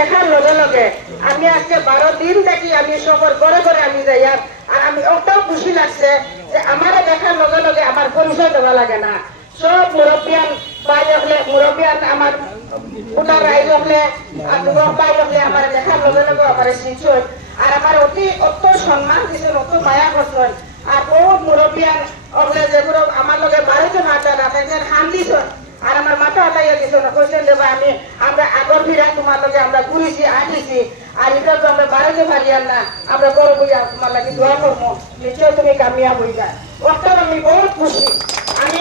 দেখার লগে লগে আমি আজকে 12 দিন দেখি আমি সবর করে করে আমি যাই আর আমি ওটাও খুশি লাগছে যে আমার দেখার লগে লগে আমার পরিচয় দেওয়া লাগে না সব মুরব্বিয়ান পাই হলে মুরব্বিয়ান আমার উনার রাই হলে আর পাই হলে আমার দেখার লগে লগে আমার শিক্ষক আর আমার অত সম্মান দিচ্ছেন অত মায়া করছেন আর বহুত মুরব্বিয়ান হলে যেগুলো আমার লগে বাড়িতে মাতা রাখেন হান দিছেন আর আমার মাথা হাতাইয়া দিছ না কইছেন দেবা আমরা আগর ফিরা তোমার লগে আমরা ঘুরেছি আসিছি আর এটা তো আমরা বাড়িতে পারিয়ার না আমরা বড় বইয়া তোমার লাগে দোয়া করবো নিশ্চয় তুমি কামিয়াব হইবা ওটাও আমি বহুত খুশি আমি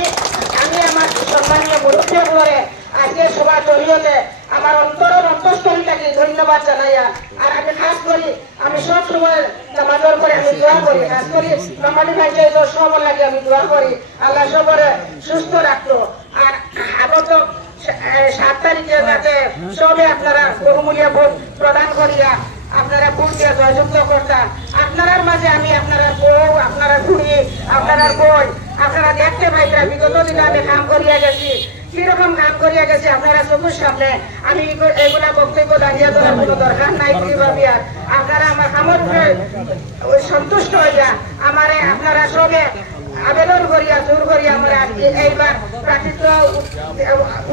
আমার সম্মানীয় মুরব্বীগুলোরে আজকে সভা জড়িয়তে আমার অন্তরের অন্তঃস্থলটাকে ধন্যবাদ জানাইয়া আর আমি খাস করি আমি সব সময় নামাজের পরে আমি দোয়া করি খাস করি নমানি ভাইকে সব লাগে আমি দোয়া করি আল্লাহ সবার সুস্থ রাখতো আর আগত 7 তারিখে যাতে সবে আপনারা বহুমূল্যে ভোট প্রদান করিয়া আপনারা ভোট দিয়ে জয়যুক্ত করতাম আপনার মাঝে আমি আপনার বউ আপনার খুঁড়ি আপনার বোন আপনারা দেখতে পাইতাম বিগত দিনে আমি কাম করিয়া গেছি কিরকম কাম করিয়া গেছি আপনারা চোখের সামনে আমি এগুলা বক্তব্য দাঁড়িয়ে দেওয়ার কোনো দরকার নাই কিভাবে আর আপনারা আমার কামড় ওই সন্তুষ্ট হইয়া আমারে আপনারা সবে আবেদন করিয়া জোর করিয়া আমরা এইবার প্রার্থিত্ব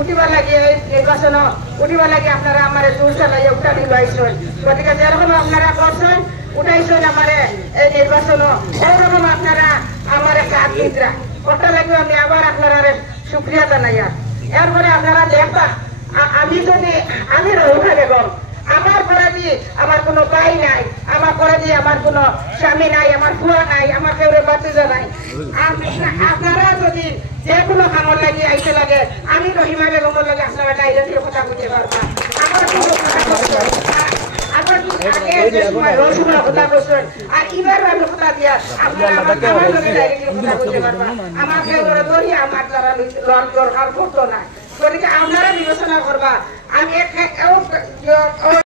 উঠিবার লাগে নির্বাচন উঠিবার লাগে আপনারা আমার জোর চালাইয়া উঠানি লাইছেন গতিকে যেরকম আপনারা করছেন উঠাইছেন আমার এই নির্বাচন ওইরকম আপনারা আমার কাজ নিদ্রা ওটা লাগবে আমি আবার আপনারা শুক্রিয়া জানাইয়া এরপরে আপনারা দেখবা আমি রহিমা বেগম আমার ঘরে দিয়ে আমার কোনো ভাই নাই আমার ঘরে দিয়ে আমার কোনো স্বামী নাই আমার ফুয়া নাই আমার কেউ বাতিজা নাই আপনারা যদি যে কোনো কামর লাগি আইতে লাগে আমি রহিমা বেগমের লাগে আপনারা ডাইরেক্টলি কথা বুঝতে পারবা আমার কোনো কথা বলছেন আর এবার আমি কথা দিয়া আপনারা আমার লগে ডাইরেক্টলি কথা বুঝতে পারবা আমার কেউ ধরি আমার দ্বারা দরকার করতো না গতিকে আপনারা বিবেচনা করবা আমি